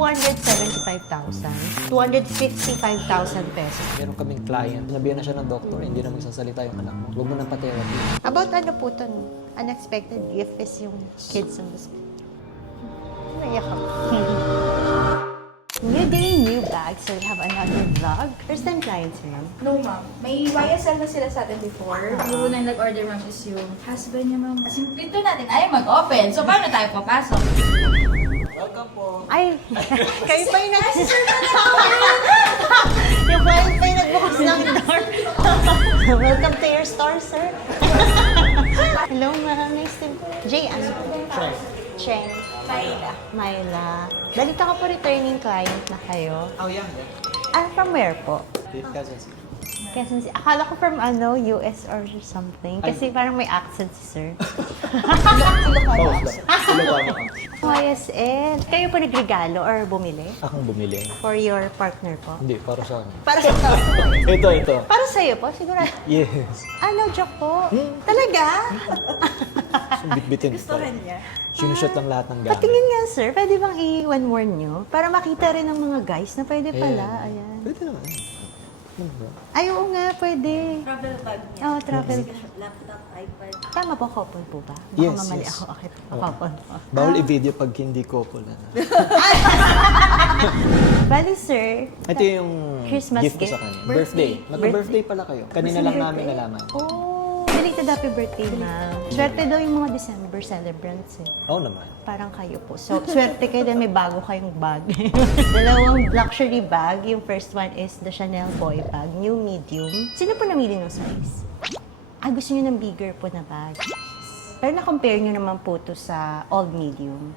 275,000. 255,000 pesos. Meron kaming client, nabiyan na siya ng doktor, hindi na magsasalita yung anak mo. Huwag mo nang pa-therapy. About ano po ito, no? Unexpected gift is yung kids on the spot. Naiyak ako. New day, new bag. So we have another vlog. First time clients, ma'am. No, ma'am. May YSL na sila sa atin before. Puro na nag-order, ma'am, is yung husband niya, ma'am. Kasi pinto natin ayaw mag-open. So, paano tayo papasok? Welcome po. Ay, kayo pa yung yung client pa yung nagbukas ng door. Welcome to your store, sir. Hello, ma'am. Nice to meet you. Jay, ano po? Cheng. Myla. Balita ko po returning client na kayo. Oh, yeah. From where po? Quezon City. Quezon City. Akala ko from US or something. Kasi parang may accent si sir. YSL. Kayo po nagregalo or bumili? Akong bumili. For your partner po? Hindi, para sa akin. Para sa Ito. Para sa'yo po, sigurado. Yes. Ano, joke po? Talaga? So, bitbitin. Gustuhan niya. Sinushoot lang lahat ng gamit. Patingin nga, sir. Pwede bang i-one more nyo? Para makita rin ng mga guys na pwede pala. Ayan. Pwede naman. Ay, oo nga, pwede. Travel bag niya. Oo, travel. Laptop, iPad. Tama po, couple po ba? Baka Yes, mamali yes. ako. Okay po, couple po. Bawal i-video pag hindi couple na. Bali, sir. Ito yung Christmas gift ko gift? sa kanya. Birthday. Birthday. Mag-birthday pala kayo. Kanina lang namin nalaman. Oh, belated happy birthday, ma'am. Swerte daw yung mga December celebrants eh. Oo naman. Parang kayo po. So, swerte kayo dahil may bago kayong bag. Dalawang luxury bag. Yung first one is the Chanel Boy bag, new medium. Sino po namili ng size? Ah, gusto niyo ng bigger po na bag. Pero na-compare niyo naman po to sa old medium.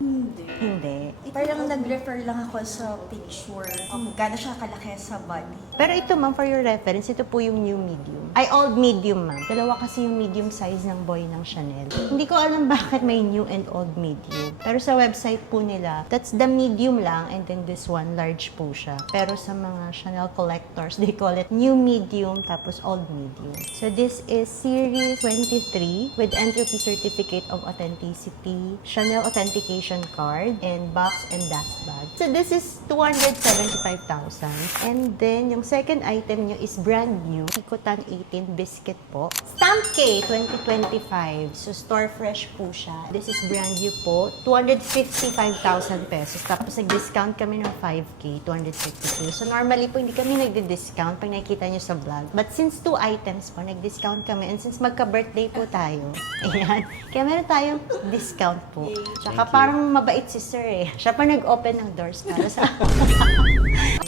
Hindi. Parang nag-refer lang ako sa picture kung gano'n siya kalaki sa body. Pero ito, ma'am, for your reference, ito po yung new medium. Ay, old medium, ma'am. Dalawa kasi yung medium size ng boy ng Chanel. Hindi ko alam bakit may new and old medium. Pero sa website po nila, that's the medium lang and then this one, large po siya. Pero sa mga Chanel collectors, they call it new medium tapos old medium. So this is Series 23 with entropy certificate of authenticity, Chanel authentication card, and box and dust bag. So this is 275,000. And then, yung second item nyo is brand new, Ikutan 18 biscuit po. Stamp K 2025. So store fresh po siya. This is brand new po, 255,000 pesos. Tapos nag-discount kami ng 5K, 250K. So normally po, hindi kami nagdi-discount pag nakikita nyo sa vlog. But since 2 items po, nag-discount kami. And since magka-birthday po tayo, ayan, kaya meron tayong discount po. Tsaka parang mabait si sir eh. Siya pa nag-open ng doors para sa...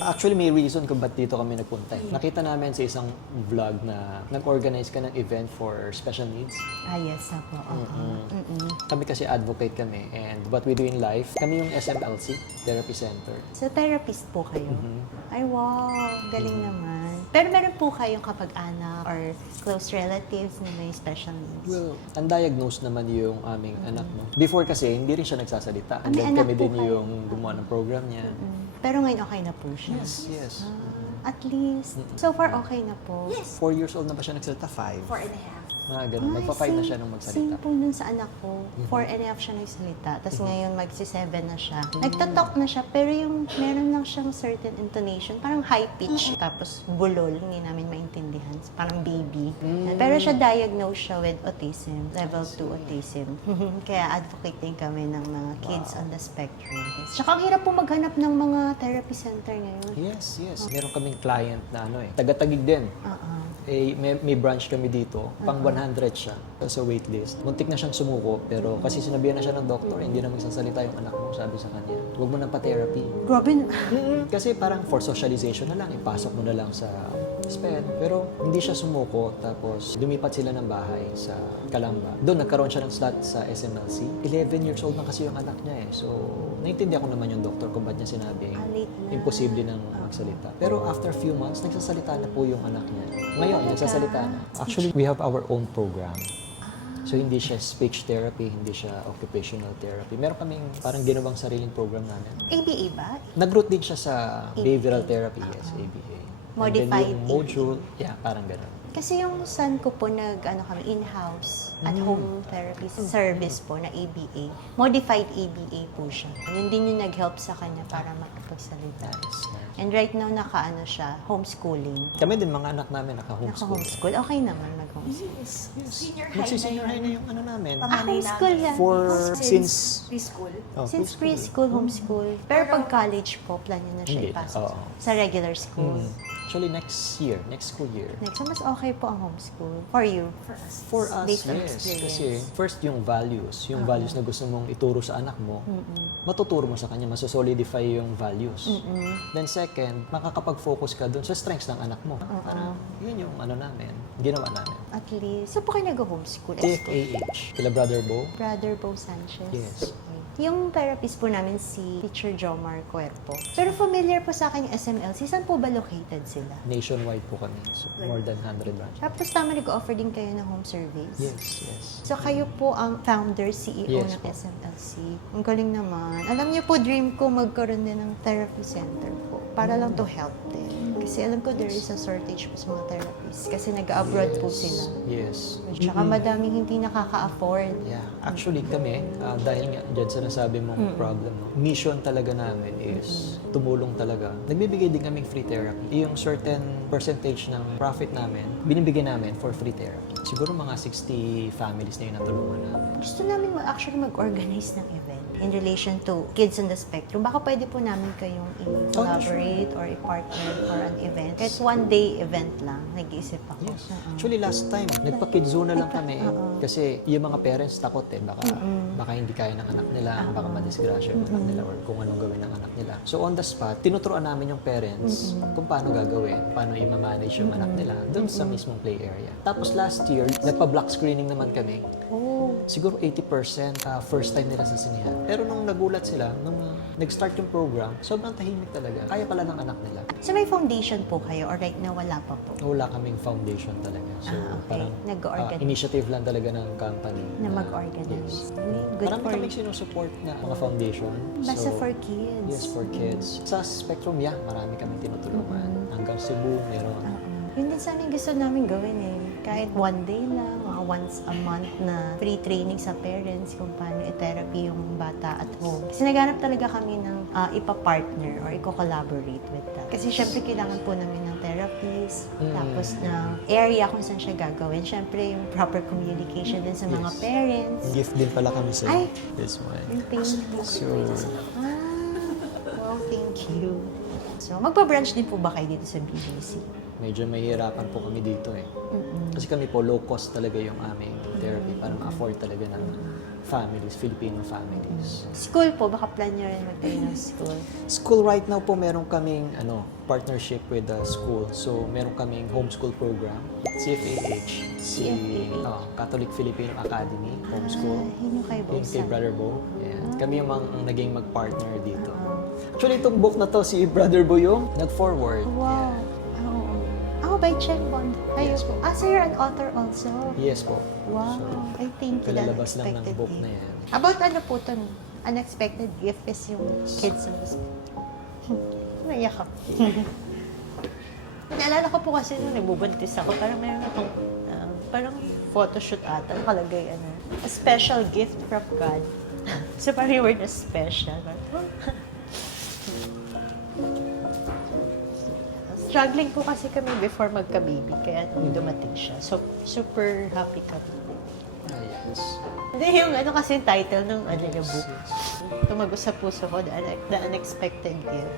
Actually, may reason kung ba't dito kami nagpunta. Nakita namin sa isang vlog na nag-organize ka ng event for special needs. Ah, yes, ako. Kami kasi advocate kami and what we do in life, kami yung SMLC, Therapy Center. So, therapist po kayo? Ay, wow. Galing naman. Pero meron po kayong kapag-anak or close relatives na may special needs? Well, undiagnosed naman yung aming anak. No? Before kasi, hindi rin siya nagsasalita. And may then anak kami po din kayo? yung gumawa ng program niya. Pero ngayon okay na po siya? Yes. At least. So far, okay na po? Yes. 4 years old na ba siya nagsalita? 5. 4.5. Mga ganun. Magpa-5 na siya nung magsalita. Same po dun sa anak ko. 4.5 siya nagsalita. Tapos ngayon magsi-7 na siya. Nagtatalk na siya, pero yung meron lang siyang certain intonation, parang high pitch. Tapos bulol, hindi namin maintindihan. Parang baby. Pero siya diagnosed siya with autism, level 2 autism. Kaya advocate din kami ng mga kids on the spectrum. Tsaka ang hirap po maghanap ng mga therapy center ngayon. Yes. Meron kaming client na taga-Taguig din. May branch kami dito, pang 100 siya sa waitlist. Muntik na siyang sumuko, pero kasi sinabihan na siya ng doktor, hindi na magsasalita yung anak mo, sabi sa kanya. Huwag mo nang pa-therapy. Grabe. Kasi parang for socialization na lang, ipasok mo na lang sa SPED. Pero hindi siya sumuko, tapos lumipat sila ng bahay sa Calamba. Doon, nagkaroon siya ng slot sa SMLC. 11 years old na kasi yung anak niya eh. So, naintindihan ko naman yung doktor kung ba't niya sinabi Late na. imposible nang magsalita. Pero after few months, nagsasalita na po yung anak niya. Ngayon, nagsasalita na. Actually, we have our own program. So, hindi siya speech therapy, hindi siya occupational therapy. Meron kaming parang ginawang sariling program namin. ABA ba? Nag-root din siya sa behavioral therapy, yes, ABA. Modified And then yung module, yeah, parang gano'n. Kasi yung son ko po kami in-house at home therapy service po na ABA. Modified ABA po siya. Yun din yung nag-help sa kanya para makapagsalita. And right now, siya, homeschooling. Kami din, mga anak namin naka-homeschool. Naka-homeschool. Okay naman mag-homeschool. Senior high Magsi-senior na high yun. na yung ano namin. Homeschool yan. Since preschool. Since preschool, homeschool. Pero pag college po, plan niya na siya Hindi. ipasok Oo. sa regular school. Actually, next school year. Next, so mas okay po ang homeschool. For you. For us, Based on yes. experience. Kasi first yung values. Yung values na gusto mong ituro sa anak mo, matuturo mo sa kanya, masosolidify yung values. Then second, makakapag-focus ka dun sa strengths ng anak mo. Parang yun yung ginawa namin. At least. So po kayo nag-homeschool? TFAH, kila Brother Bo. Brother Bo Sanchez. Yes. Okay. Yung therapist po namin si Teacher Jomar Cuerpo. Pero familiar po sa akin yung SMLC. Saan po ba located sila? Nationwide po kami. So, more than 100 branches. Tapos tama nag-offer din kayo ng home service? Yes. So kayo po ang founder, CEO Yes ng po. SMLC. Ang galing naman. Alam niyo po, dream ko magkaroon din ng therapy center po. Para lang to help din. Kasi alam ko there is a shortage po sa mga therapists. Kasi nag-abroad po sila. Yes. Tsaka madaming hindi nakaka-afford. Yeah. Actually kami, dahil nga dyan sa nasabi mong problem, no? Mission talaga namin is tumulong talaga. Nagbibigay din kaming free therapy. Yung certain percentage ng profit namin, binibigyan namin for free therapy. Siguro mga 60 families na yung natulungan namin. Gusto namin actually mag-organize ng event in relation to kids on the spectrum. Baka pwede po namin kayong i-collaborate or i-partner for an event. Kahit one-day event lang, nag-iisip ako. Yes. Actually, last time, nagpa-kidzuna lang kami. Kasi yung mga parents takot baka hindi kaya ng anak nila, baka madisgrasya yung anak nila or kung anong gawin ng anak nila. So on the spot, tinuturuan namin yung parents kung paano gagawin, paano i-manage yung anak nila doon sa mismong play area. Tapos last year, nagpa-block screening naman kami. Oh, Siguro 80% first time nila sa sinihan. Pero nung nagulat sila, nung nag-start yung program, sobrang tahimik talaga. Kaya pala ng anak nila. so may foundation po kayo or right now wala pa po? Wala kaming foundation talaga. So Okay. parang Nag-organize. initiative lang talaga ng company. Na mag-organize. Good Marami for kaming sinusupport na mga foundation. Basta So, for kids. Yes, for kids. Sa Spectrum, marami kaming tinutulungan. Hanggang Cebu, meron. Yun din sana yung gusto namin gawin eh. Kahit one day lang, mga once a month na free training sa parents kung paano i-therapy yung bata at home. Kasi naghanap talaga kami ng ipa-partner or i-collaborate with that. Kasi syempre kailangan po namin ng therapist, tapos ng area kung saan siya gagawin. Syempre yung proper communication din sa mga Yes. parents. Gift din pala kami sa Ay! this one. Yung paint. So, Wow, thank you. So, magpa-branch din po ba kayo dito sa BGC? medyo mahihirapan po kami dito Kasi kami po, low cost talaga yung aming therapy para ma-afford talaga ng families, Filipino families. School po, baka plan nyo rin magtayo ng school. School right now po, meron kaming partnership with the school. So, meron kaming homeschool program, CFAH, Catholic Filipino Academy Homeschool. Yun yung kay Yung kay Bosa. Brother Bo. Yan. Kami yung naging mag-partner dito. Actually, itong book na to, si Brother Bo yung nag-forward. Wow. Oh, by Chen Bond. Kayo Yes po. po. So you're an author also. Yes po. Wow. So, I think you kalalabas lang ng book na yan. About ano po ito? Unexpected gift is yung kids on the Naiyak ako. Naalala ko po kasi nung nagbubuntis ako, parang meron akong parang photoshoot ata, nakalagay a special gift from God. So parang yung word na special. Struggling po kasi kami before magka-baby, kaya nung dumating siya. So, super happy kami. Yes. Hindi yung kasi title ng yung book. Tumagos sa puso ko, The Unexpected Gift.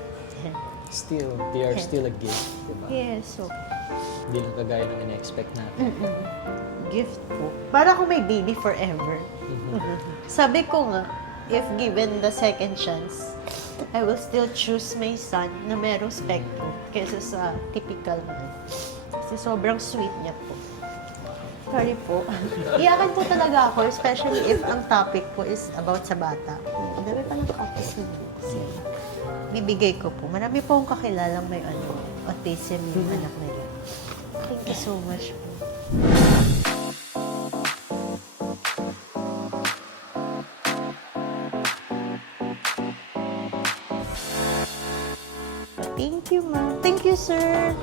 Still, they are still a gift. Diba? Yes, so, Hindi lang kagaya ng ina-expect natin. gift po. Para kung may baby forever. Sabi ko nga, if given the second chance, I will still choose my son na merong spectrum kaysa sa typical man. Kasi sobrang sweet niya po. Sorry po. Iyakan po talaga ako, especially if ang topic po is about sa bata. Ang dami pa ng copies ng books. Bibigay ko po. Marami po akong kakilalang may autism yung anak nila. Thank you so much po. Thank you, ma'am. Thank you, sir.